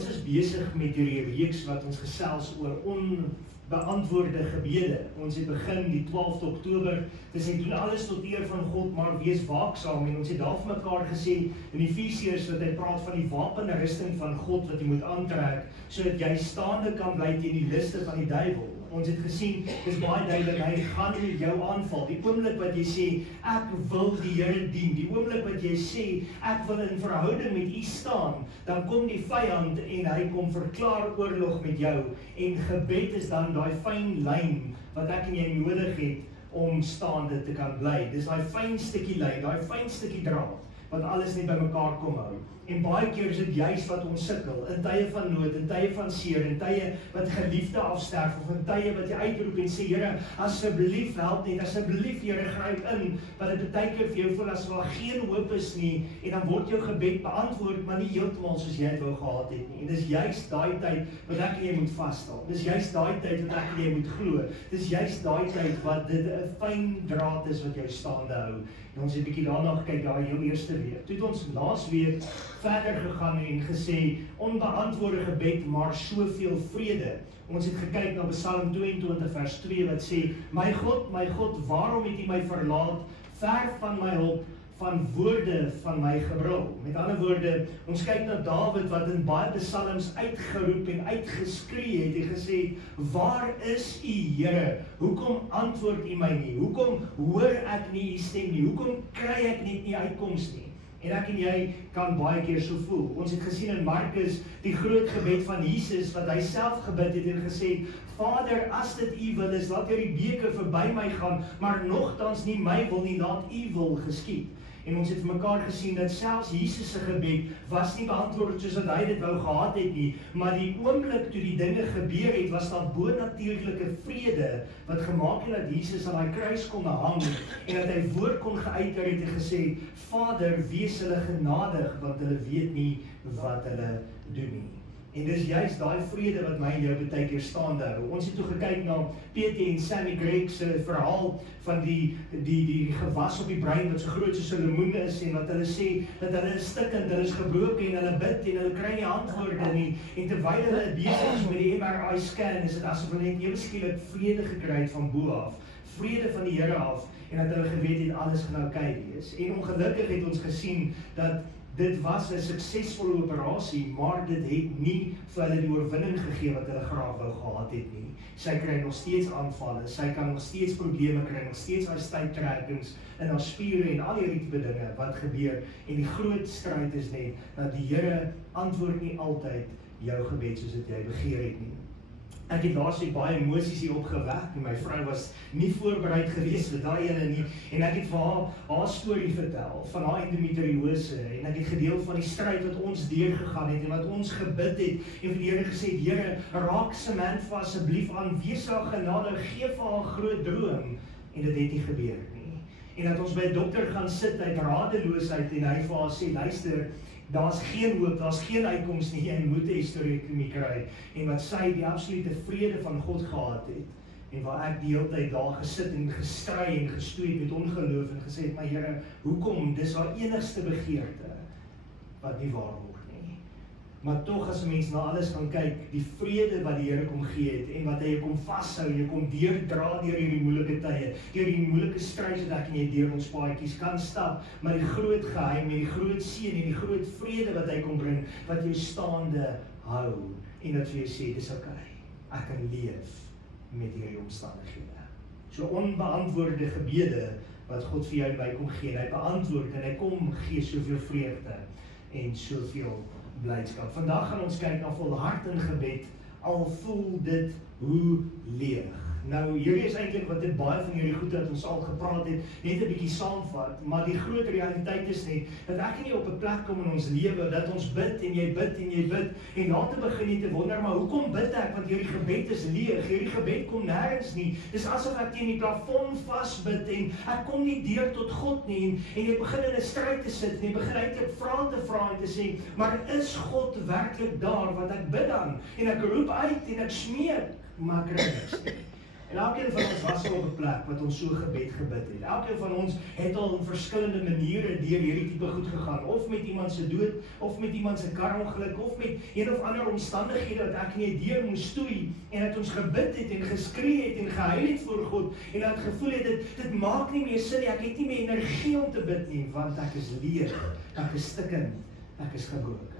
Ons is besig met hierdie reeks wat ons gesels oor onbeantwoorde gebede. Ons het begin die 12de Oktober, dis hy doen alles tot eer van God, maar wees waaksaam. En ons het daar vir mekaar gesê in Efesiërs dat hy praat van die wapenrusting van God wat jy moet aantrek, sodat jy staande kan bly teen die liste van die duiwel. Ons het gesien, dis baie duidelik, hy gaan nie jou aanval. Die oomblik wat jy sê, ek wil die Here dien, die oomblik wat jy sê, ek wil in verhouding met U staan, dan kom die vyand en hy kom verklaar oorlog met jou. En gebed is dan daai fyn lyn wat ek en jy nodig het om staande te kan bly. Dis daai fyn stukkie lyn, daai fyn stukkie draad wat alles net by mekaar kom hou. En baie keer is dit juist wat ons sukkel, in tye van nood, in tye van seer, in tye wat geliefde afsterf, of in tye wat jy uitroep en sê, Here, asseblief help net, asseblief Here, gryp in, wat dit baie keer vir jou voel as daar geen hoop is nie, en dan word jou gebed beantwoord, maar nie heeltemal soos jy het wou gehad het nie. En dis juist daai tyd wat ek en jy moet vasstaan. Dis juist daai tyd wat ek en jy moet glo. Dis juist daai tyd wat dit 'n fyn draad is wat jou staande hou. En ons het 'n bietjie daarna gekyk, daai heel eerste week. Toe het ons laas week verder gegaan en gesê, onbeantwoorde gebed, maar soveel vrede. Ons het gekyk na Psalm 22 vers 2 wat sê, my God, waarom het U my verlaat, ver van my hulp, van woorde van my gebrul. Met ander woorde, ons kyk na Dawid wat in baie psalms uitgeroep en uitgeskree het en gesê, waar is U, Here? Hoekom antwoord U my nie? Hoekom hoor ek nie U stem nie? Hoekom kry ek net nie uitkoms nie? En ek en jy kan baie keer so voel. Ons het gesien in Markus die groot gebed van Jesus wat hy self gebid het en gesê, Vader, as dit U wil is, laat hierdie beker verby my gaan, maar nogtans nie my wil nie, laat U wil geskied. En ons het vir mekaar gesien dat selfs Jesus se gebed was nie beantwoord soos wat hy dit wou gehad het nie, maar die oomblik toe die dinge gebeur het, was daar bonatuurlike vrede wat gemaak het dat Jesus aan daai kruis kon hang en dat hy woord kon geuiter het en gesê, Vader, wees hulle genadig, want hulle weet nie wat hulle doen nie. En dis juist daai vrede wat my en jou baie keer staande hou. Ons het toe gekyk na Peter en Sammy Gregg se verhaal van die gewas op die brein wat so groot soos 'n lemoen is en wat hulle sê dat hulle is stikkend, hulle is gebroken en hulle bid en hulle kry nie antwoorde nie. En terwyl hulle besig is met die MRI scan, is dit asof hulle net ewe skielik vrede gekry het van bo af, vrede van die Here af en dat hulle geweet het alles gaan oukei wees. En ongelukkig het ons gesien dat dit was 'n suksesvolle operasie, maar dit het nie vir hulle die oorwinning gegee wat hulle graag wou gehad het nie. Sy kry nog steeds aanvalle, sy kan nog steeds probleme kry, nog steeds haar stuiptrekkings in haar spiere en al hierdie tipe dinge wat gebeur. En die groot stryd is net dat die Here antwoord nie altyd jou gebed soos dit jy begeer het nie. Ek het laas week baie emosies hier opgewek en my vrou was nie voorbereid gewees vir daai ene nie en ek het vir haar storie vertel van haar endometriose en ek het gedeel van die stryd wat ons deurgegaan het en wat ons gebid het en vir die Here gesê, Here, raak Samantha asseblief aan, wees haar genadig, gee vir haar groot droom en dit het nie gebeur nie. En dat ons by 'n dokter gaan sit uit radeloosheid en hy vir haar sê, luister, daar's geen hoop, daar's geen uitkoms nie, jy moet 'n hysterektomie kry. En wat sy die absolute vrede van God gehad het, en waar ek die hele tyd daar gesit en gestry en gestoei met ongeloof en gesê het, my Here, hoekom, dis haar enigste begeerte, wat nie waar word nie. Maar tog as 'n mens na alles kan kyk, die vrede wat die Here kom gee het, en wat hy kom vashou, jy kom deurdra deur hierdie moeilike tye, deur die moeilike stryd wat ek en jy deur ons paadjies kan stap, maar die groot geheim en die groot seën en die groot vrede wat hy kom bring, wat jou staande hou, en dat jy sê, dis okay, ek kan leef met hierdie omstandighede. So onbeantwoorde gebede, wat God vir jou en my kom gee, en hy beantwoord, en hy kom gee soveel vreugde, en soveel blydskap. Vandag gaan ons kyk na volharding gebed, al voel dit hoe leeg. Nou, hierdie is eintlik wat dit baie van hierdie goed wat ons al gepraat het, net 'n bietjie saamvat, maar die groot realiteit is net, dat ek en jy op 'n plek kom in ons lewe, dat ons bid en jy bid en jy bid, en later begin jy te wonder, maar hoekom bid ek, want hierdie gebed is leeg, hierdie gebed kom nêrens nie, dis asof ek teen die plafon vasbid, en ek kom nie deur tot God nie, en jy begin in 'n stryd te sit, en jy begin eintlik vra en te sê, maar is God werklik daar, wat ek bid dan, en ek roep uit, en ek smeek, maar ek kry niks nie. En elkeen van ons was al op 'n plek wat ons so gebed het. Elkeen van ons het al in verskillende maniere deur hierdie tipe goed gegaan, of met iemand se dood, of met iemand se karongeluk, of met een of ander omstandighede wat ek nie deur moes stoei, en dat ons gebid het en geskree het en gehuil het voor God, en dat gevoel het, dit maak nie meer sin nie, ek het nie meer energie om te bid nie, want ek is leeg, ek is stikkend, ek is gebroken.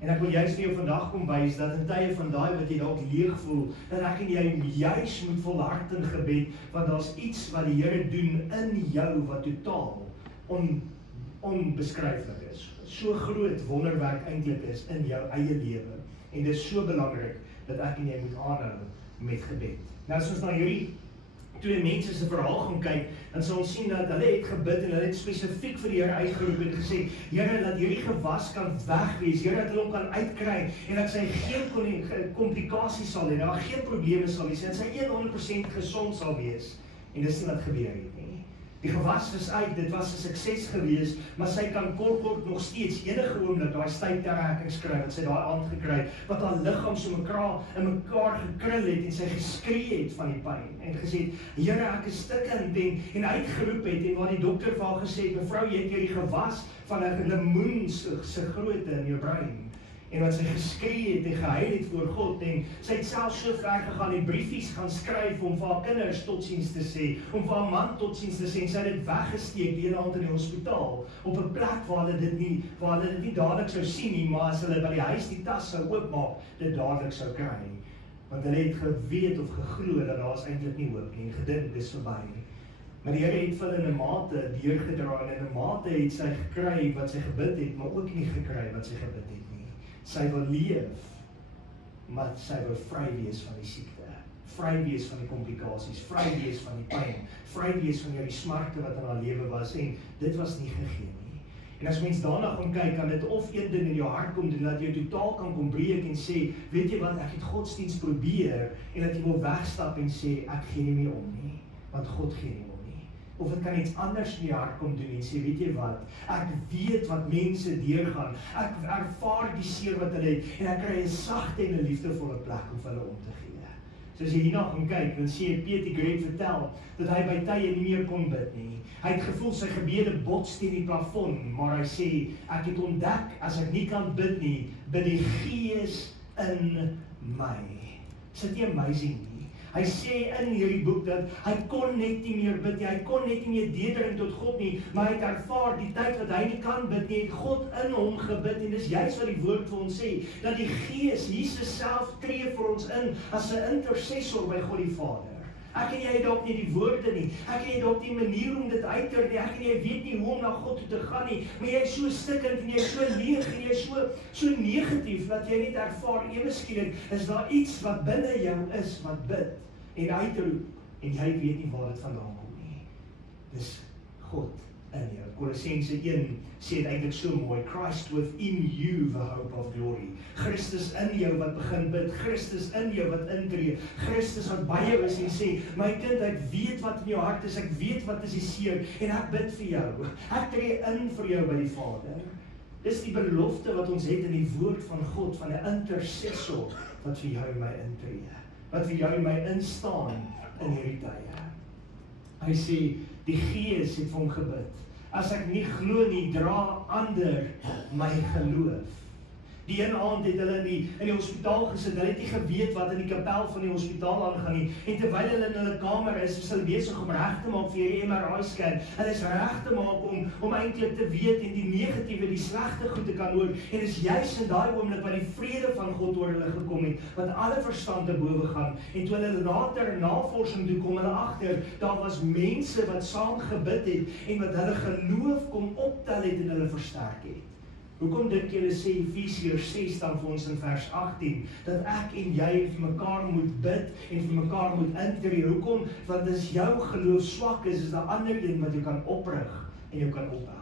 En ek wil juist vir jou vandag kom wys, dat in tye van daai wat jy dalk leeg voel, dat ek en jy juist moet volhard in gebed, want daar's iets wat die Here doen in jou, wat totaal onbeskryflik is. So groot wonderwerk eintlik is in jou eie lewe. En dit is so belangrik, dat ek en jy moet aanhou met gebed. Nou as ons na hierdie twee mense se verhaal gaan kyk, dan sal ons sien dat hulle het gebid en hulle het spesifiek vir die Here uitgeroep en gesê, Here, dat hierdie gewas kan wegwees, Here, dat hulle hom kan uitkry en dat sy geen komplikasies sal hê, daar geen probleme sal wees en sy 100% gesond sal wees. En dis nie wat gebeur het nie. Die gewas is uit, dit was 'n sukses gewees, maar sy kan kort nog steeds enige oomblik daai stuipterrekkings kry wat sy daai aand gekry, wat haar liggaam so in mekaar gekrul het en sy geskree het van die pyn en gesê, Here, ek is stikkend en uitgeroep het en waar die dokter vir haar gesê het, mevrou, jy het hierdie gewas van 'n lemoen se grootte in jou brein. En wat sy geskree het en gehuil het voor God, en sy het selfs so ver gegaan en briefies gaan skryf om vir haar kinders totsiens te sê, om vir haar man totsiens te sê, en sy het dit weggesteek die ene hand in die hospitaal, op 'n plek waar hulle dit nie dadelik sou sien nie, maar as hulle by die huis die tas sou oopmaak, dit dadelik sou kry. Want hulle het geweet of geglo dat daar is eintlik nie hoop nie, en gedink dis verby. Maar die Here het vir hulle in 'n mate deurgedra, en in 'n mate het sy gekry wat sy gebid het, maar ook nie gekry wat sy gebid het. Sy wil leef, maar sy wil vry wees van die siekte, vry wees van die komplikasies, vry wees van die pyn, vry wees van die smarte wat in haar lewe was, en dit was nie gegee nie. En as mens daarna gaan kyk, kan dit of een ding in jou hart kom doen, dat jy totaal kan kom breek en sê, weet jy wat, ek het godsdienst probeer, en dat jy wil wegstap en sê, ek gee nie meer om nie, want God gee nie om. Of het kan iets anders in die hart kom doen en sê, weet jy wat, ek weet wat mense deurgaan, ek ervaar die seer wat hulle het, en ek kry 'n sagte en 'n liefdevolle plek om vir hulle om te gee. So as jy hierna gaan kyk, dan sê Peter Great vertel, dat hy by tye nie meer kon bid nie. Hy het gevoel sy gebede bots teen die plafon, maar hy sê, ek het ontdek, as ek nie kan bid nie, bid die Gees in my. Is dit nie amazing nie? Hy sê in hierdie boek dat hy kon net nie meer bid nie, hy kon net nie meer deurdring tot God nie, maar hy het ervaar die tyd wat hy nie kan bid nie, het God in hom gebid, en dis juist wat die woord vir ons sê, dat die Gees, Jesus self tree vir ons in, as 'n intercessor by God die Vader. Ek en jy het dalk nie die woorde nie, ek en jy het dalk nie manier om dit uit te nie, ek en jy weet nie hoe om na God toe te gaan nie, maar jy is so stikkend en jy is so leeg en jy is so negatief, dat jy net ervaar, ewe skielik, is daar iets wat binne jou is, wat bid, en uitroep, en jy weet nie waar dit vandaan kom nie. Dis God in jou. Kolossense 1 sê dit eintlik so mooi, Christ within you, the hope of glory. Christus in jou wat begin bid, Christus in jou wat intree, Christus wat by jou is en sê, my kind, ek weet wat in jou hart is, ek weet wat is die seer, en ek bid vir jou. Ek tree in vir jou by die Vader. Dis die belofte wat ons het in die woord van God, van 'n intercessor, wat vir jou en my intree, wat vir jou en my instaan in hierdie tye. Hy sê, die Gees het vir hom gebid, as ek nie glo nie, dra ander my geloof. Die een aand het hulle in die hospitaal gesit, hulle het nie geweet wat in die kapel van die hospitaal aangaan nie, en terwyl hulle in hulle kamer is hulle besig om reg te maak vir hierdie MRI-scan, hulle is reg te maak om eintlik te weet en die negatiewe, die slegte goed te kan hoor, en is juist in daai oomblik wat die vrede van God oor hulle gekom het, wat alle verstand te bowe gaan, en toe hulle later navorsing doen, kom hulle agter, daar was mense wat saam gebid het, en wat hulle geloof kom optel het en hulle versterk het. Hoekom dink julle sê Efesiërs 6 dan vir ons in vers 18, dat ek en jy vir mekaar moet bid en vir mekaar moet intree? Hoekom? Want as jou geloof swak is daar ander een wat jy kan oprig en jy kan opbou.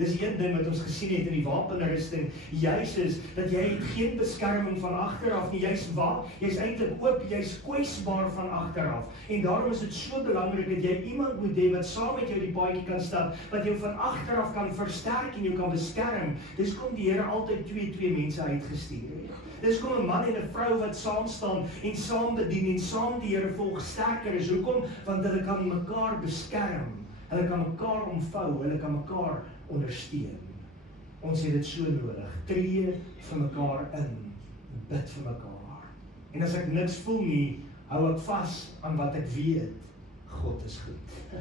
Dis een ding wat ons gesien het in die wapenrusting, juis is, dat jy het geen beskerming van agteraf nie, jy's eintlik oop, jy's kwesbaar van agteraf, en daarom is dit so belangrik, dat jy iemand moet hê, wat saam met jou die paadjie kan stap, wat jou van agteraf kan versterk en jou kan beskerm. Dis kom die Here altyd twee mense uitgestuur het. Dis kom 'n man en 'n vrou wat saam staan en saam bedien en saam die Here volg sterker is. Hoekom? Want hulle kan mekaar beskerm. Hulle kan mekaar omvou, hulle kan mekaar ondersteun. Ons het dit so nodig. Tree vir mekaar in, bid vir mekaar. En as ek niks voel nie, hou ek vas aan wat ek weet. God is goed.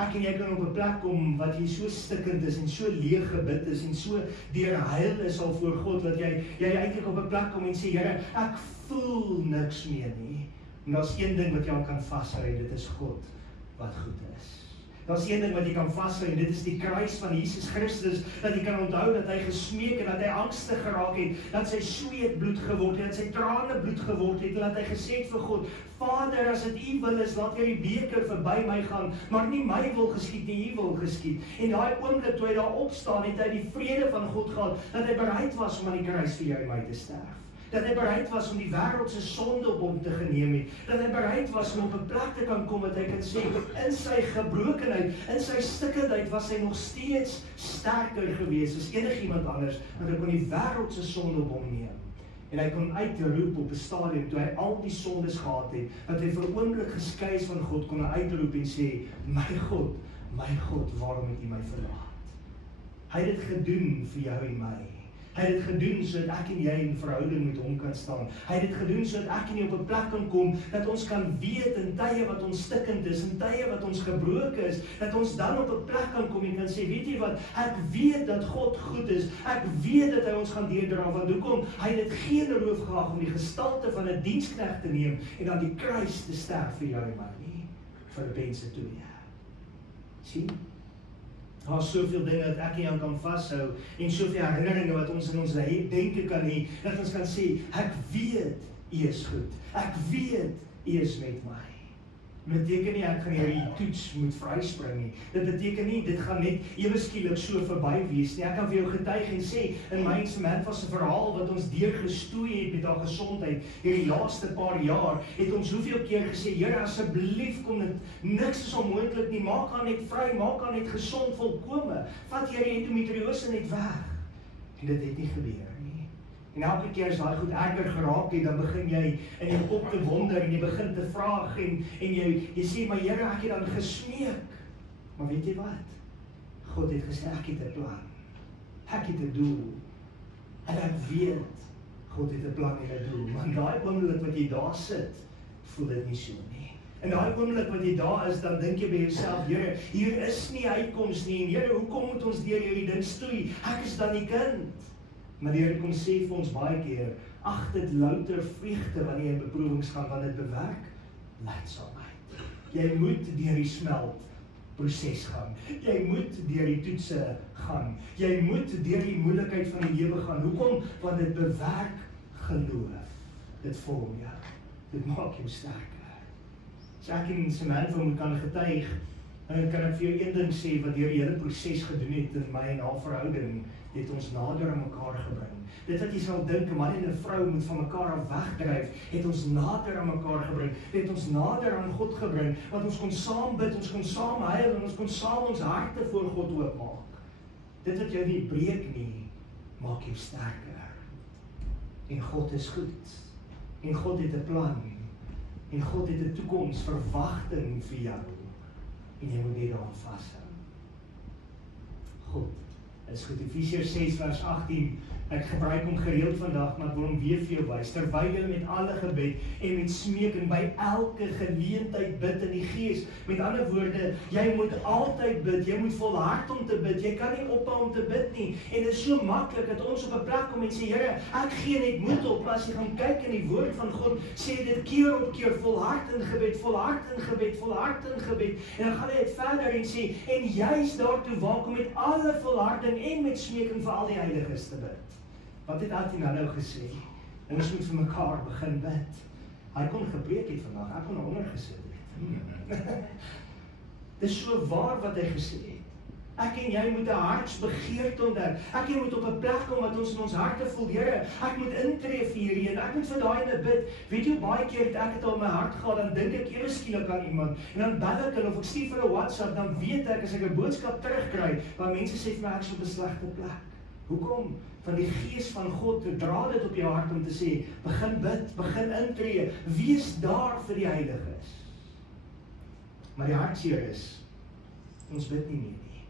Ek en jy kan op 'n plek kom wat jy so stikkend is en so leeg gebid is en so deurhuil is al voor God, dat jy eintlik op 'n plek kom en sê, Here, ek voel niks meer nie. En daar's een ding wat jou kan vashou en dit is God wat goed is. Daar's een ding wat jy kan vashou en dit is die kruis van Jesus Christus, dat jy kan onthou dat hy gesmeek en dat hy angstig geraak het, dat sy sweet bloed geword het, dat sy trane bloed geword het, en dat hy gesê het vir God, Vader, as dit U wil is, laat hierdie beker verby my gaan, maar nie my wil geskied nie, U wil geskied. En daai oomblik toe hy daar opstaan, het hy die vrede van God gehad, dat hy bereid was om aan die kruis vir jou en my te sterf. Dat hy bereid was om die wêreld se sonde op hom te geneem het, dat hy bereid was om op 'n plek te kan kom wat hy kan sê, in sy gebrokenheid, in sy stikkendheid was hy nog steeds sterker geweest as enigiemand anders, want hy kon die wêreld se sonde op hom neem. En hy kon uitroep op 'n stadium, toe hy al die sondes gehad het, dat hy vir 'n oomblik geskei is van God, kon hy uitroep en sê, my God, waarom het U my verlaat? Hy het dit gedoen vir jou en my. Hy het dit gedoen sodat ek en jy in verhouding met hom kan staan. Hy het dit gedoen sodat ek en jy op 'n plek kan kom, dat ons kan weet in tye wat ons stikkend is, in tye wat ons gebroken is, dat ons dan op 'n plek kan kom en kan sê, weet jy wat, ek weet dat God goed is, ek weet dat hy ons gaan deurdra, want hoekom? Hy het dit geen roof geag om die gestalte van 'n diensknegt te neem en dan die kruis te sterf vir jou en my nie, vir mense toe. Sien? Daar's soveel dinge wat ek en jou kan vashou en soveel herinneringe wat ons in ons denke kan hê, dat ons kan sê, ek weet U is goed. Ek weet U is met my. Dit beteken nie ek gaan hierdie toets moet vryspring nie. Dit beteken nie dit gaan net ewe skielik so verby wees nie. Ek kan vir jou getuig en sê, in my instrument was 'n verhaal wat ons deurgestoei het met haar gesondheid. Hierdie laaste paar jaar het ons hoeveel keer gesê, Here, asseblief kom dit, niks is onmoontlik nie, maak haar net vry, maak haar net gesond, volkome. Vat hierdie endometriose net weg. En dit het nie gebeur nie. En elke keer as daai goed erger geraak het, dan begin jy in jou kop te wonder en jy begin te vraag en jy sê, maar Here, ek het dan gesmeek. Maar weet jy wat? God het gesê, ek het 'n plan. Ek het 'n doel. En ek weet, God het 'n plan en 'n doel. Want daai oomblik wat jy daar sit, voel dit nie so nie. En daai oomblik wat jy daar is, dan dink jy by jouself, Here, hier is nie uitkoms nie. En Here, hoekom moet ons deur hierdie ding stoei? Ek is dan die kind. Maar die Here kom sê vir ons baie keer, ag dit louter vreugde wanneer jy in beproewings gaan, want dit bewerk lydsaamheid. Jy moet deur die smelt proses gaan. Jy moet deur die toetse gaan. Jy moet deur die moeilikheid van die lewe gaan. Hoekom? Want dit bewerk geloof. Dit vorm jou. Dit maak jou sterker. As ek en Samantha moet kan getuig, dan kan ek vir jou een ding sê wat deur die hele proses gedoen het in my en haar verhouding, het ons nader aan mekaar gebring. Dit wat jy sal dink, 'n man en 'n vrou moet van mekaar af wegdryf, het ons nader aan mekaar gebring, het ons nader aan God gebring, want ons kon saam bid, ons kon saam huil, en ons kon saam ons harte voor God oopmaak. Dit wat jou nie breek nie, maak jou sterker. En God is goed. En God het 'n plan. En God het 'n toekoms, verwagting vir jou. En jy moet net daaraan vashou. God is goed. Efesiërs 6 vers 18, ek gebruik hom gereeld vandag, maar ek wil hom weer vir jou wys. Terwyl jy met alle gebed en met smeking by elke geleentheid bid in die Gees. Met ander woorde, jy moet altyd bid, jy moet volhard om te bid, jy kan nie ophou om te bid nie. En dit is so maklik dat ons op 'n plek kom en sê, Here, ek gee net moed op. As jy gaan kyk in die woord van God, sê dit keer op keer, volhard in gebed, volhard in gebed, volhard in gebed. En dan gaan hy dit verder en sê, en juist daartoe waak om met alle volharding en met smeking vir al die heiliges te bid. Wat het Atina nou gesê? Ons moet vir mekaar begin bid. Hy kon gepreek het vandag, ek kon onder gesit het. Dis so waar wat hy gesê het. Ek en jy moet 'n hartsbegeerte ontdek. Ek en jy moet op 'n plek kom wat ons in ons harte voel, Here, ek moet intree vir hierdie en ek moet vir daai ene bid. Weet jy, baie keer het ek dit al in my hart gehad, dan dink ek ewe skielik aan iemand en dan bel ek hulle of ek stuur vir 'n WhatsApp, dan weet ek as ek 'n boodskap terugkry, waar mense sê vir my ek is op 'n slegte plek. Hoekom? Van die gees van God dra dit op jou hart om te sê, begin bid, begin intree, wees daar vir die heiliges. Maar die hartseer is, ons bid nie meer nie.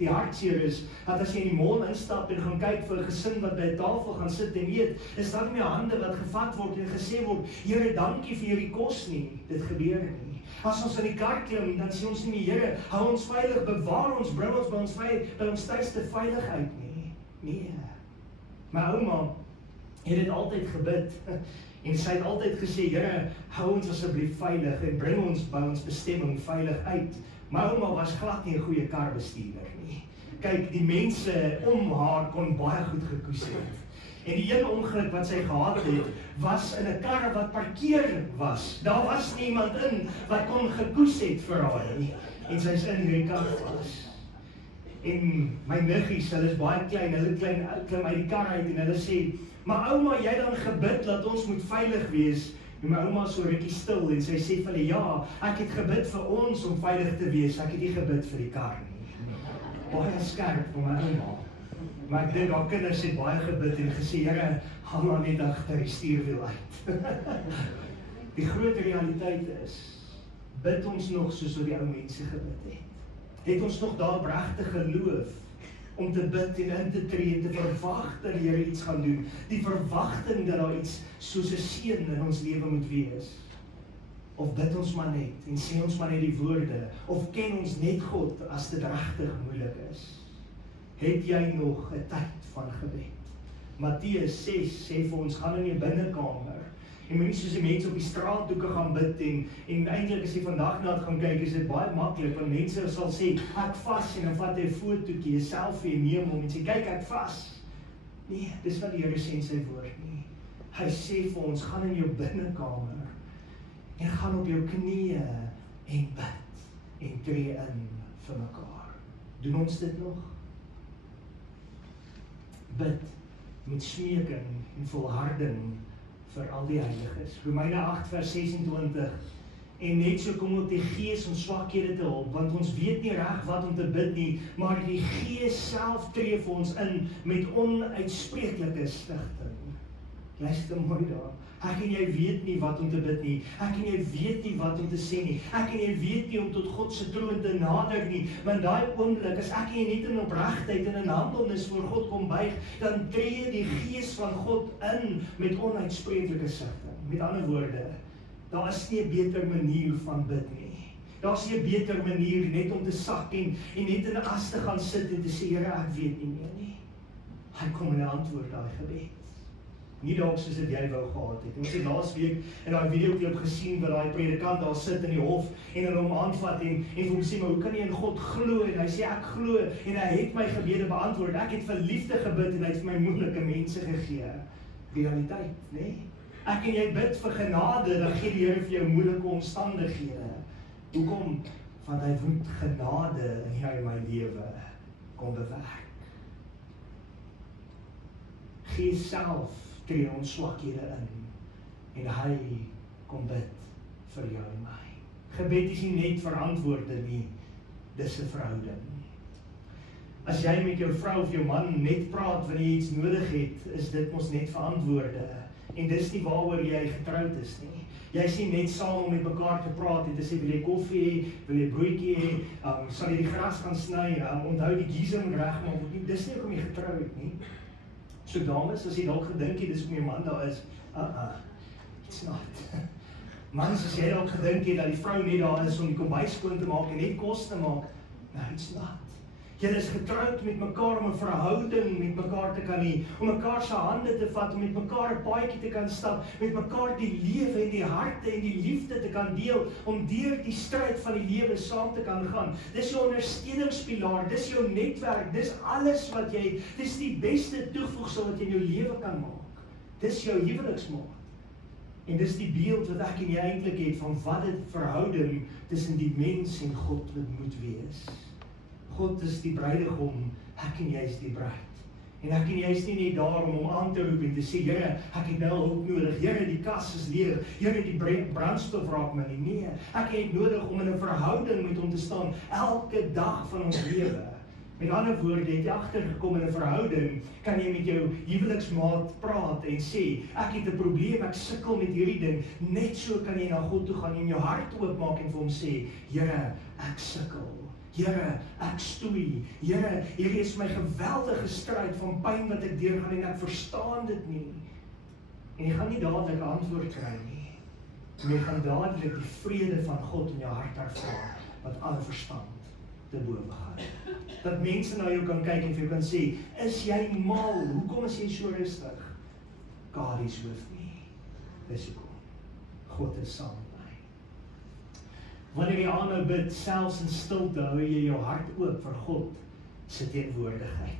Die hartseer is, dat as jy in die mall instap en gaan kyk vir 'n gesin wat by 'n tafel gaan sit en eet, is daar nie hande wat gevat word en gesê word, Here, dankie vir hierdie kos nie. Dit gebeur nie. As ons in die kar klim, dan sê ons nie, Here, hou ons veilig, bewaar ons, bring ons by ons tuiste veilig uit nie. Nee. My ouma het dit altyd gebid, en sy het altyd gesê, Here, hou ons asseblief veilig, en bring ons by ons bestemming veilig uit. My ouma was glad nie 'n goeie karbestuurder nie. Kyk, die mense om haar kon baie goed gekoes het. En die een ongeluk wat sy gehad het, was in 'n kar wat parkeer was. Daar was niemand in wat kon gekoes het vir haar nie. En sy is in hierdie kar vas. En my niggies, hulle is baie klein, hulle klim uit die kar uit en hulle sê, maar ouma, jy dan gebid dat ons moet veilig wees. En my ouma is so rukkie stil en sy sê vir hulle, ja, ek het gebid vir ons om veilig te wees, ek het nie gebid vir die kar nie. Baie skerp vir my ouma. Maar ek dink haar kinders het baie gebid en gesê, Here, haal haar net agter die stuurwiel uit. Die groot realiteit is, bid ons nog soos wat die ou mense gebid het? Het ons nog daar regtig geloof om te bid en in te tree en te verwag dat die Here iets gaan doen? Die verwagting dat daar iets soos 'n seën in ons lewe moet wees? Of bid ons maar net en sê ons maar net die woorde? Of ken ons net God as dit regtig moeilik is? Het jy nog 'n tyd van gebed? Matteus 6 sê vir ons, gaan in jou binnekamer. En moenie soos die mense op die straathoeke gaan bid en eintlik as jy vandag na dit gaan kyk, is dit baie maklik, want mense sal sê, ek vas, en dan vat hy 'n fotootjie, 'n selfie en neem hom en sê, kyk, ek vas. Nee, dis wat die Here sê in sy woord nie. Hy sê vir ons, gaan in jou binnekamer en gaan op jou knieë en bid en tree in vir mekaar. Doen ons dit nog? Bid met smeking en volharding vir al die heiliges. Romeine 8 vers 26. En net so kom ook die Gees ons swakhede te help, want ons weet nie reg wat om te bid nie, maar die Gees self tree vir ons in met onuitspreeklike stigting. Luister mooi daar. Ek en jy weet nie wat om te bid nie. Ek en jy weet nie wat om te sê nie. Ek en jy weet nie om tot God se troon te nader nie. Want daai oomblik, as ek en jy net in opregtheid en in handelnis voor God kom buig, dan tree die Gees van God in met onuitspreeklike sigting. Met ander woorde, daar is nie 'n beter manier van bid nie. Daar is nie 'n beter manier net om te sak en net in 'n as te gaan sit en te sê, Here, ek weet nie meer nie. Hy kom en antwoord daai gebed. Nie dalk soos dit jy wou gehad het. Ons het laas week in daai videoklip gesien waar daai predikant daar sit in die hof en hulle hom aanvat en vir hom sê, maar hoe kan jy in God glo? En hy sê, ek glo en hy het my gebede beantwoord. Ek het vir liefde gebid en hy het vir my moeilike mense gegee. Realiteit, né? Ek en jy bid vir genade, dan gee die Here vir jou moeilike omstandighede. Hoekom? Want hy wil genade in my lewe kom bewerk. Gees self tree ons swakhede in en hy kom bid vir jou en my. Gebed is nie net vir antwoorde nie, dis 'n verhouding. As jy met jou vrou of jou man net praat wanneer jy iets nodig het, is dit mos net vir antwoorde. En dis nie waaroor jy getroud is nie. Jy is nie net saam om met mekaar te praat en te sê, wil jy koffie hê, wil jy broodjie hê, sal jy die gras gaan sny, onthou die geyser moet regmaak. Dis nie hoekom jy getrou het nie. So dames, as jy dalk gedink het, dis hoekom jou man daar is, it's not. Mans, as jy dalk gedink het dat die vrou net daar is om die kombuis skoon te maak en net kos te maak, no, it's not. Julle is getroud met mekaar om 'n verhouding met mekaar te kan hê, om mekaar se hande te vat, om met mekaar 'n paadjie te kan stap, met mekaar die lewe en die harte en die liefde te kan deel, om deur die stryd van die lewe saam te kan gaan. Dis jou ondersteuningspilaar, dis jou netwerk, dis alles wat jy, dis die beste toevoegsel wat jy in jou lewe kan maak. Dis jou huweliksmaat. En dis die beeld wat ek en jy eintlik het van wat dit verhouding tussen die mens en God moet wees. God is die bruidegom, ek en jy is die bruid. En ek en jy is nie net daar om hom aan te roep en te sê, Here, ek het nou hulp nodig, Here, die kas is leeg, Here, die brandstof raak my nie. Nee, ek het nodig om in 'n verhouding met hom te staan, elke dag van ons lewe. Met ander woorde, het jy agtergekom in 'n verhouding, kan jy met jou huweliksmaat praat en sê, ek het 'n probleem, ek sukkel met hierdie ding. Net so kan jy na God toe gaan en jou hart oopmaak en vir hom sê, Here, ek sukkel. Here, ek stoei. Here, hierdie is my geweldige stryd van pyn wat ek deurgaan en ek verstaan dit nie. En jy gaan nie dadelik 'n antwoord kry nie. Maar jy gaan dadelik die vrede van God in jou hart ervaar, wat alle verstand te bowe gaan. Dat mense na jou kan kyk en vir jou kan sê, is jy mal? Hoekom is jy so rustig? God is with me. Dis hoekom. God is saam met my. Wanneer jy aanhou bid, selfs in stilte, hou jy jou hart oop vir God se teenwoordigheid.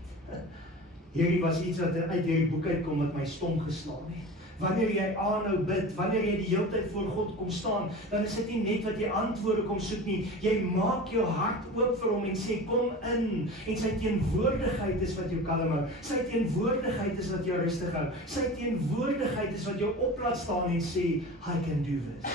Hierdie was iets wat uit hierdie boek uitkom wat my stom geslaan het. Wanneer jy aanhou bid, wanneer jy die hele tyd voor God kom staan, dan is dit nie net wat jy antwoorde kom soek nie. Jy maak jou hart oop vir hom en sê, kom in. En sy teenwoordigheid is wat jou kalm hou. Sy teenwoordigheid is wat jou rustig hou. Sy teenwoordigheid is wat jou op laat staan en sê, I can do this.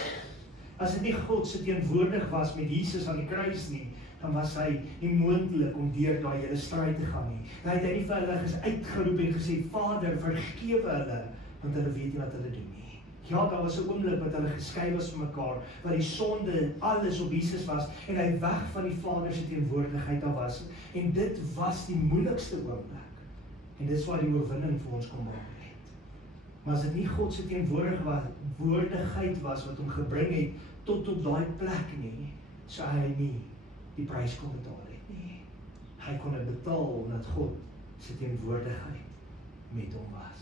As dit nie God se teenwoordig was met Jesus aan die kruis nie, dan was hy nie moontlik om deur daai hele stryd te gaan nie. Dan het hy nie vir hulle uitgeroep en gesê, Vader, vergewe hulle, want hulle weet nie wat hulle doen nie. Ja, daar was 'n oomblik wat hulle geskei was van mekaar, waar die sonde alles op Jesus was, en hy weg van die Vader se teenwoordigheid af was. En dit was die moeilikste oomblik. En dis waar die oorwinning vir ons kom maak het. Maar as dit nie God se teenwoordigheid was wat hom gebring het tot op daai plek nie, sou hy nie die prys kon betaal het nie. Hy kon dit betaal omdat God se teenwoordigheid met hom was.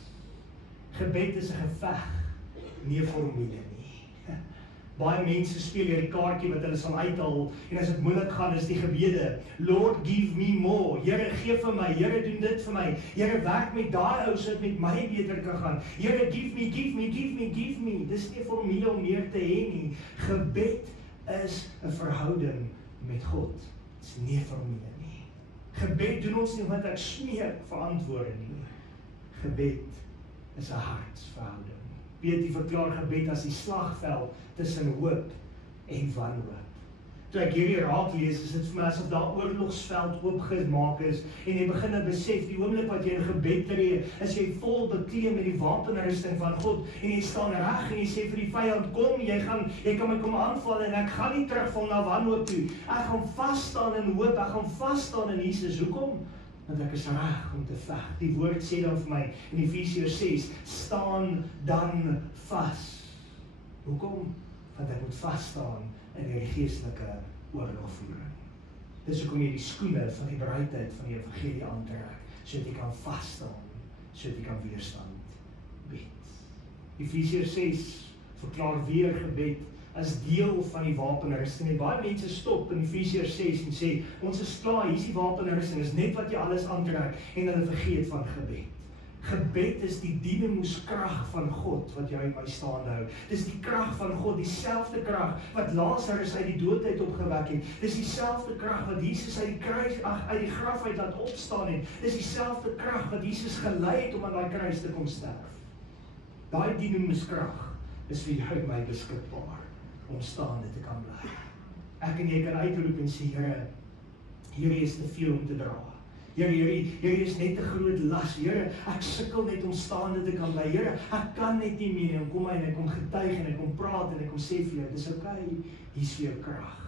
Gebed is 'n geveg, nie 'n formule nie. Baie mense speel hierdie kaartjie wat hulle sal uithaal, en as dit moeilik gaan, is die gebede, Lord, give me more. Here, gee vir my. Here, doen dit vir my. Here, werk met daai ou sodat met my beter kan gaan. Here, give me, give me, give me, give me. Dis nie 'n formule om meer te hê nie. Gebed is 'n verhouding met God. Dis nie 'n formule nie. Gebed doen ons nie omdat ek smeek vir antwoorde nie. Gebed is 'n hartsverhouding. Weet jy, verklaar gebed as die slagveld tussen hoop en wanhoop. Toe ek hierdie raak lees, is dit vir my asof daar oorlogsveld oopgemaak is, en jy begin nou besef, die oomblik wat jy in gebed tree, is jy vol bekleed met die wapenrusting van God, en jy staan reg, en jy sê vir die vyand, kom, jy kan my kom aanval, en ek gaan nie terugval na wanhoop toe. Ek gaan vas staan in hoop, ek gaan vas staan in Jesus. Hoekom? Want ek is reg om te veg. Die woord sê dan vir my in Efesiërs 6, staan dan vas. Hoekom? Want ek moet vas staan in die geestelike oorlogvoering. Dis hoekom jy die skoene van die bereidheid van die evangelie aantrek, sodat jy kan vas staan, sodat jy kan weerstand bied. Efesiërs 6 verklaar weer gebed as deel van die wapenrusting. En baie mense stop in Efesiërs 6 en sê, ons is klaar, hier is die wapenrusting, is net wat jy alles aantrek, en hulle vergeet van gebed. Gebed is die dinamuskrag van God wat jou en my staande hou. Dis die krag van God, dieselfde krag wat Lazarus uit die dood uit opgewek het. Dis dieselfde krag wat Jesus uit die graf uit laat opstaan het. Dis dieselfde krag wat Jesus gelei het om aan daai kruis te kom sterf. Daai dinamuskrag is vir jou en my beskikbaar om staande te kan bly. Ek en jy kan uitroep en sê, Here, hierdie is te veel om te dra. Here, hierdie is net 'n groot las. Here, ek sukkel net om staande te kan bly. Here, ek kan net nie meer nie. En kom hy en ek kom getuig en ek kom praat en ek kom sê vir jou, dis okay, hier's vir jou krag.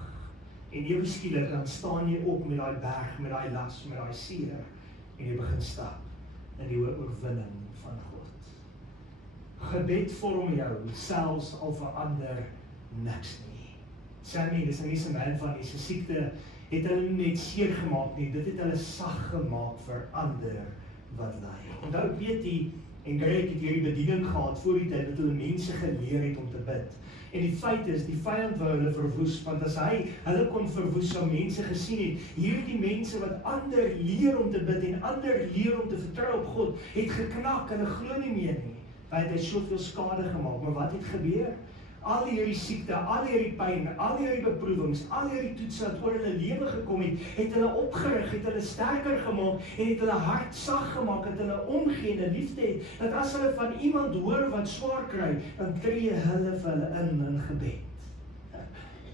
En ewe skielik dan staan jy op met daai berg, met daai las, met daai seer, en jy begin stap in die oorwinning van God. Gebed vorm jou, selfs al verander niks nie. Sammy, dis 'n man van die siekte, het hulle net seer gemaak nie, dit het hulle sag gemaak vir ander wat ly. Onthou, weet jy, en Greg het hierdie bediening gehad voor die tyd, dat hulle mense geleer het om te bid. En die feit is, die vyand wou hulle verwoes, want as hulle kon verwoes, sou mense gesien het, hierdie mense wat ander leer om te bid, en ander leer om te vertrou op God, het geknak, hulle glo nie meer nie. Hy het soveel skade gemaak, maar wat het gebeur? Al hierdie siekte, al hierdie pyn, al hierdie beproewings, al hierdie toetse wat oor hulle lewe gekom het hulle opgerig, het hulle sterker gemaak, en het hulle hart sag gemaak, het hulle omgee en liefde het, dat as hulle van iemand hoor wat swaar kry, dan tree hulle vir hulle in gebed.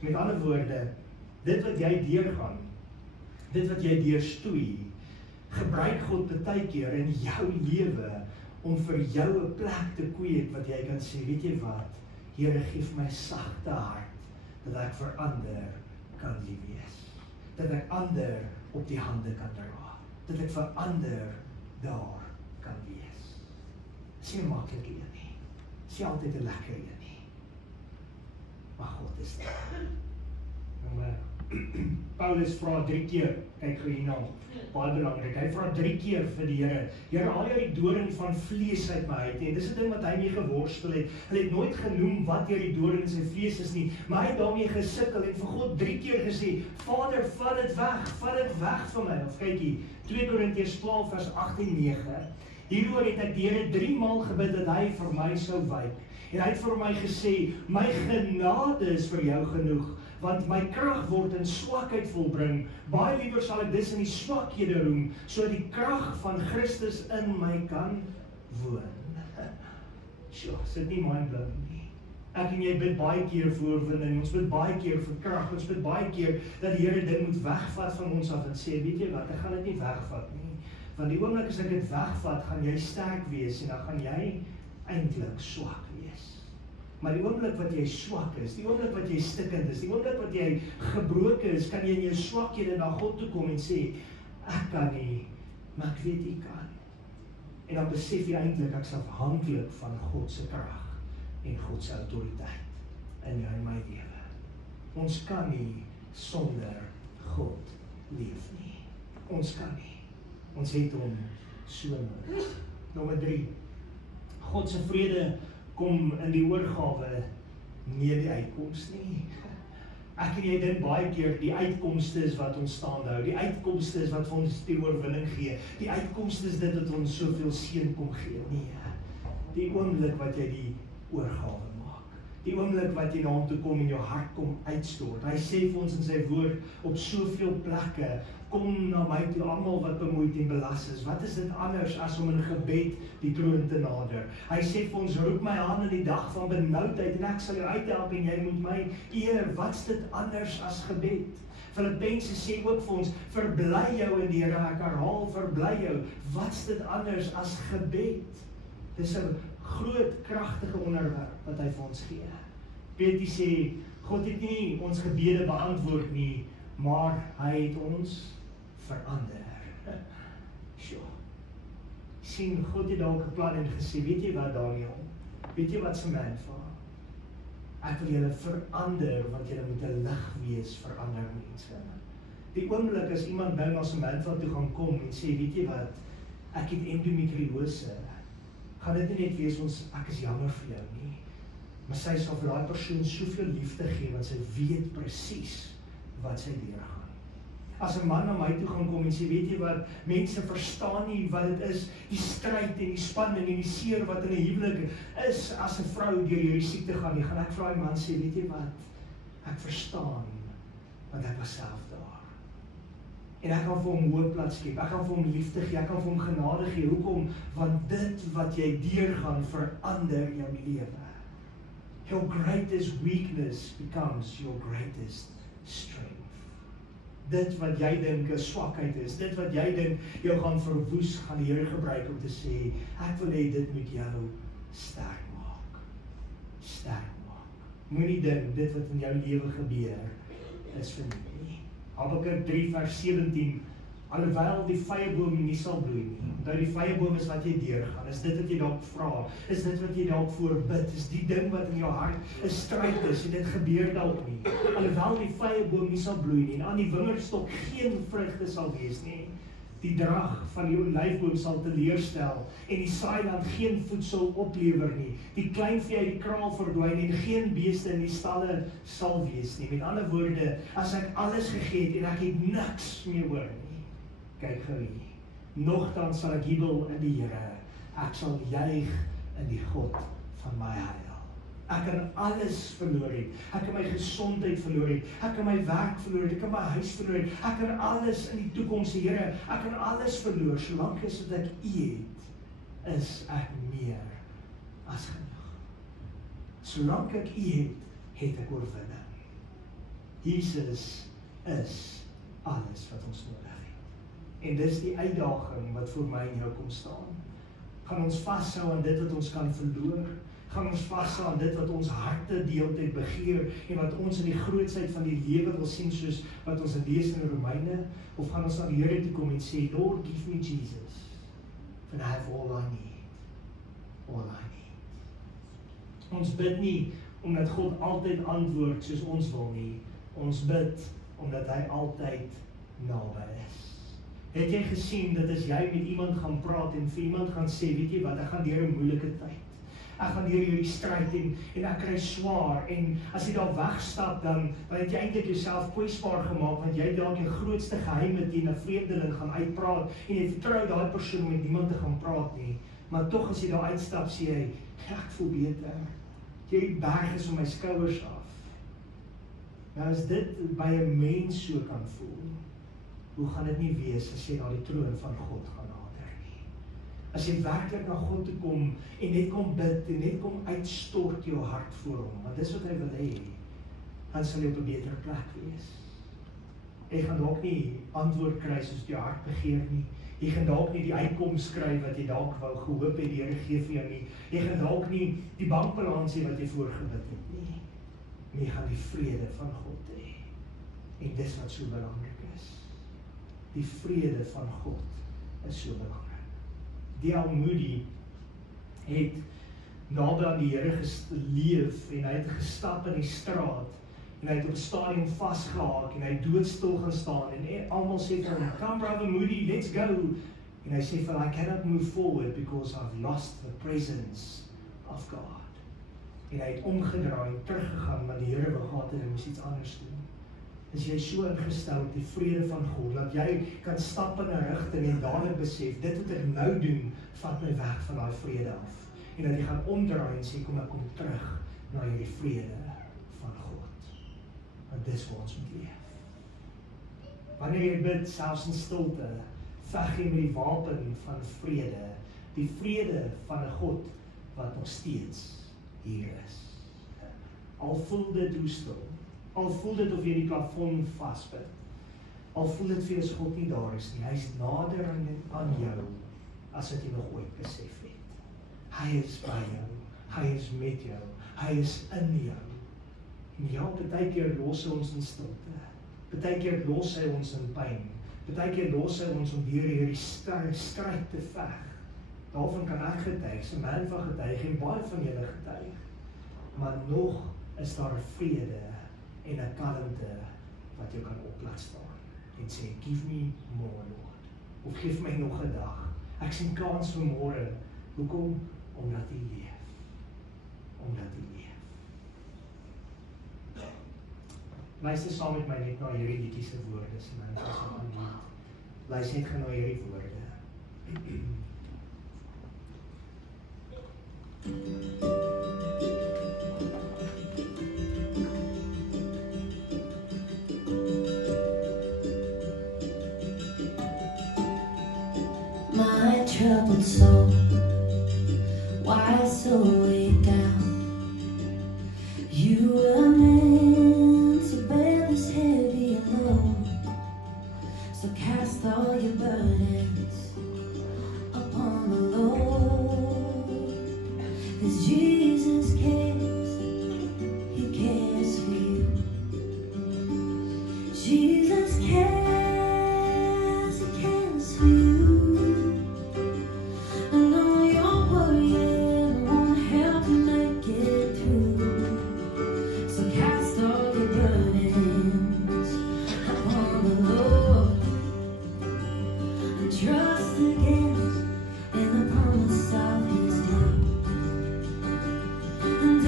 Met ander woorde, dit wat jy deurgaan, dit wat jy deurstoei, gebruik God baie keer in jou lewe om vir jou 'n plek te kweek wat jy kan sê, weet jy wat, Here, gee my sagte hart, dat ek vir ander kan lief wees, dat ek ander op die hande kan dra, dat ek vir ander daar kan wees. Dis nie 'n maklike een nie, dis nie altyd 'n lekker een nie, maar God is daar. Paulus vra 3 keer, kyk gou hierna, baie belangrik, hy vra 3 keer vir die Here, Here, haal jou die doring van vlees uit my uit, en dis 'n ding wat hy mee geworstel het, hy het nooit genoem wat die doring in sy vlees is nie, maar hy het daarmee gesukkel, en vir God 3 keer gesê, Vader, vat dit weg van my, of kyk hier, 2 Korintiërs 12 vers 8 en 9, hieroor het ek die Here 3 maal gebid, dat hy vir my sou wyk, en hy het vir my gesê, my genade is vir jou genoeg, want my krag word in swakheid volbring, baie liewer sal ek dis in die swakhede roem, so die krag van Christus in my kan woon. Sjoe, sit nie mind-blowing nie. Ek en jy bid baie keer vir oorwinning, ons bid baie keer vir krag, ons bid baie keer dat die Here dit moet wegvat van ons af en sê, weet jy wat, ek gaan dit nie wegvat nie, want die oomblik as ek dit wegvat, gaan jy sterk wees en dan gaan jy eintlik swak wees. Maar die oomblik wat jy swak is, die oomblik wat jy stikkend is, die oomblik wat jy gebroken is, kan jy in jou swakhede na God toe kom en sê, ek kan nie, maar ek weet jy kan. En dan besef jy eintlik, ek is afhanklik van God se krag en God se autoriteit in jou en my lewe. Ons kan nie sonder God leef nie. Ons kan nie. Ons het hom so nodig. Nommer 3. God se vrede kom in die oorgawe, nie die uitkoms nie. Ek en jy dink baie keer, die uitkomste is wat ons staande hou, die uitkomste is wat vir ons die oorwinning gee, die uitkomste is dit wat ons soveel seën kom gee. Nee, die oomblik wat jy die oorgawe maak, die oomblik wat jy na hom toe kom en jou hart kom uitstort. Hy sê vir ons in sy woord op soveel plekke, kom na my toe, almal wat bemoeid en belas is. Wat is dit anders as om in gebed die troon te nader? Hy sê vir ons, roep my aan in die dag van benoudheid en ek sal jou uithelp en jy moet my eer. Wat's dit anders as gebed? Filippense sê ook vir ons, verbly jou in die Here, ek herhaal, verbly jou. Wat's dit anders as gebed? Dis 'n groot, kragtige onderwerp wat hy vir ons gee. Petrus sê, God het nie ons gebede beantwoord nie, maar hy het ons verander. Sjoe. Sien, God het dalk 'n plan en gesê, weet jy wat Daniel, weet jy wat Samantha, ek wil julle verander, want julle moet 'n lig wees vir ander mense. Die oomblik as iemand nou na Samantha toe gaan kom en sê, weet jy wat, ek het endometriose, gaan dit nie net wees ons, ek is jammer vir jou nie, maar sy sal vir daai persoon soveel liefde gee, want sy weet presies wat sy deurgaan. As 'n man na my toe gaan kom en sê, weet jy wat, mense verstaan nie wat dit is, die stryd en die spanning en die seer wat in 'n huwelik is, as 'n vrou deur hierdie siekte gaan nie, gaan ek vir daai man sê, weet jy wat, ek verstaan, want ek was self daar. En ek kan vir hom hoopplaas skep, ek kan vir hom liefde gee, ek kan vir hom genade gee. Hoekom? Want dit wat jy deurgaan verander jou lewe. Your greatest weakness becomes your greatest strength. Dit wat jy dink 'n swakheid is, dit wat jy dink jou gaan verwoes, gaan die Here gebruik om te sê, ek wil hê dit moet jou sterk maak. Sterk maak. Moenie dink dit wat in jou lewe gebeur is vir nie. Habakuk 3 vers 17, alhoewel die vyeboom nie sal bloei nie. Onthou, die vyeboom is wat jy deurgaan, is dit wat jy dalk vra, is dit wat jy dalk voorbid, is die ding wat in jou hart 'n stryd is en dit gebeur dalk nie. Alhoewel die vyeboom nie sal bloei nie en aan die wingerdstok geen vrugte sal wees nie. Die drag van die olyfboom sal teleurstel en die saailand geen voedsel oplewer nie. Die kleinvee uit die kraal verdwyn en geen beeste in die stalle sal wees nie. Met ander woorde, as ek alles gegee het en ek het niks meer oor nie. Kyk gou hier. Nogtans sal ek jubel in die Here. Ek sal juig in die God van my heil. Ek kan alles verloor het. Ek kan my gesondheid verloor het. Ek kan my werk verloor het. Ek kan my huis verloor het. Ek kan alles in die toekoms, Here. Ek kan alles verloor. Solank as wat ek U het, is ek meer as genoeg. Solank ek U het, het ek oorwinning. Jesus is alles wat ons nodig het. En dis die uitdaging wat voor my en jou kom staan. Gaan ons vashou aan dit wat ons kan verloor? Gaan ons vashou aan dit wat ons harte deeltyd begeer en wat ons in die grootsheid van die lewe wil sien soos wat ons lees in Romeine? Of gaan ons na die Here toe kom en sê, Lord, give me Jesus, and I have all I need. All I need. Ons bid nie omdat God altyd antwoord soos ons wil nie. Ons bid omdat hy altyd naby is. Het jy gesien dat as jy met iemand gaan praat en vir iemand gaan sê, weet jy wat, ek gaan deur 'n moeilike tyd. Ek gaan deur hierdie stryd en ek kry swaar en as jy daar wegstap dan het jy eintlik jouself kwesbaar gemaak want jy dalk jou grootste geheime teen 'n vreemdeling gaan uitpraat en jy vertrou daai persoon om met niemand te gaan praat nie. Maar tog as jy daar uitstap sê jy, ek voel beter. Hierdie berg is om my skouers af. Nou as dit by 'n mens so kan voel, hoe gaan dit nie wees as jy na die troon van God gaan nader nie? As jy werklik na God toe kom en net kom bid en net kom uitstort jou hart voor hom, want dis wat hy wil hê, dan sal jy op 'n beter plek wees. Jy gaan dalk nie antwoord kry soos jou hart begeer nie. Jy gaan dalk nie die uitkoms kry wat jy dalk wou gehoop het die Here gee vir jou nie. Jy gaan dalk nie die bankbalans hê wat jy voorgebid het nie. Maar jy gaan die vrede van God hê. En dis wat so belangrik is. Die vrede van God is so belangrik. D.L. Moody het naby aan die Here geleef en hy het gestap in die straat en hy het op 'n stadium vasgehaak en hy het doodstil gaan staan en almal sê vir hom, "Come brother Moody, let's go." En hy sê vir hom, "I cannot move forward because I've lost the presence of God." En hy het omgedraai en teruggegaan want die Here wou gehad het hy moes iets anders doen. Is jy so ingestel op die vrede van God, dat jy kan stap in 'n rigting en dadelik besef, dit wat ek nou doen, vat my weg van daai vrede af. En dat jy gaan omdraai en sê, kom ek kom terug na hierdie vrede van God. Want dis waar ons moet leef. Wanneer jy bid, selfs in stilte, veg jy met die wapen van vrede, die vrede van 'n God wat nog steeds hier is. Al voel dit hoe stil, al voel dit of jy die plafon vasbid, al voel dit vir jou as God nie daar is nie, hy is nader aan jou, as wat jy nog ooit besef het. Hy is by jou, hy is met jou, hy is in jou. En ja, partykeer los hy ons in stilte, partykeer los hy ons in pyn, partykeer los hy ons om deur hierdie stryd te veg. Daarvan kan ek getuig, Samantha getuig en baie van julle getuig. Maar nog is daar 'n vrede en 'n kalmte wat jy kan opplaas staan en sê, give me more, Lord. Of geef my nog 'n dag. Ek sien kans vir môre. Hoekom? Omdat hy leef. Omdat hy leef. Luister saam met my net na hierdie liedjie se woorde, Samantha se aanbied. Luister net na hierdie woorde. My troubled soul, why so weighed down? You were meant to bear this heavy load, so cast all your burdens upon the Lord. 'Cause Jesus cares, He cares for you. Jesus cares, He cares for you. I know you're worried, won't help you make it through. So cast all your burdens upon the Lord and trust again in the promise of His love. And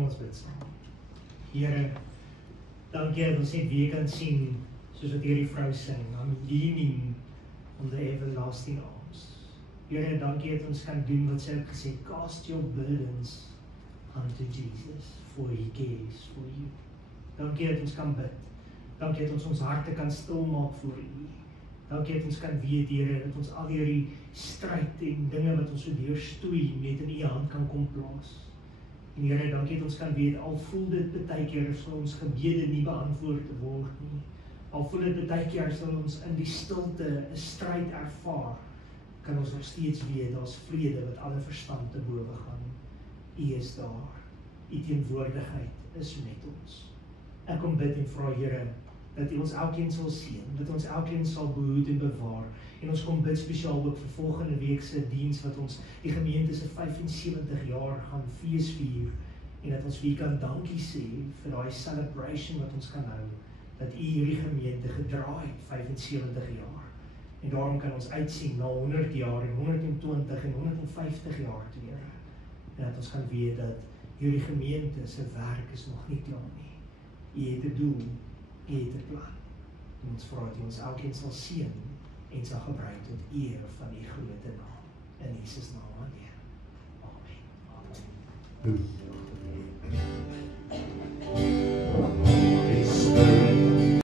Kom ons bid saam. Here, dankie dat ons net weer kan sien, soos wat hierdie vrou sing, I'm leaning on the everlasting arms. Here, dankie dat ons kan doen wat sy het gesê, cast your burdens unto Jesus, for he cares for you. Dankie dat ons kan bid. Dankie dat ons harte kan stilmaak voor U. Dankie dat ons kan weet, Here, dat ons al hierdie stryd en dinge wat ons so deurstoei net in U hand kan kom plaas. En Here, dankie dat ons kan weet, al voel dit baie keer sal ons gebede nie beantwoord word nie. Al voel dit baie keer sal ons in die stilte 'n stryd ervaar, kan ons nog steeds weet, daar's vrede wat alle verstand te bowe gaan. U is daar. U teenwoordigheid is met ons. Ek kom bid en vra, Here, dat U ons elkeen sal seën, dat ons elkeen sal behoed en bewaar. En ons kom bid spesiaal ook vir volgende week se diens wat ons die gemeente se 75 jaar gaan feesvier en dat ons vir U kan dankie sê vir daai celebration wat ons kan hou, dat U hierdie gemeente gedra het 75 jaar. En daarom kan ons uitsien na 100 jaar en 120 en 150 jaar toe, Here. En dat ons kan weet dat hierdie gemeente se werk is nog nie klaar nie. U het 'n doel, U het 'n plan. En ons vra dat U ons elkeen sal seën en sal gebruik tot eer van U groot naam. In Jesus naam, Amen. Amen.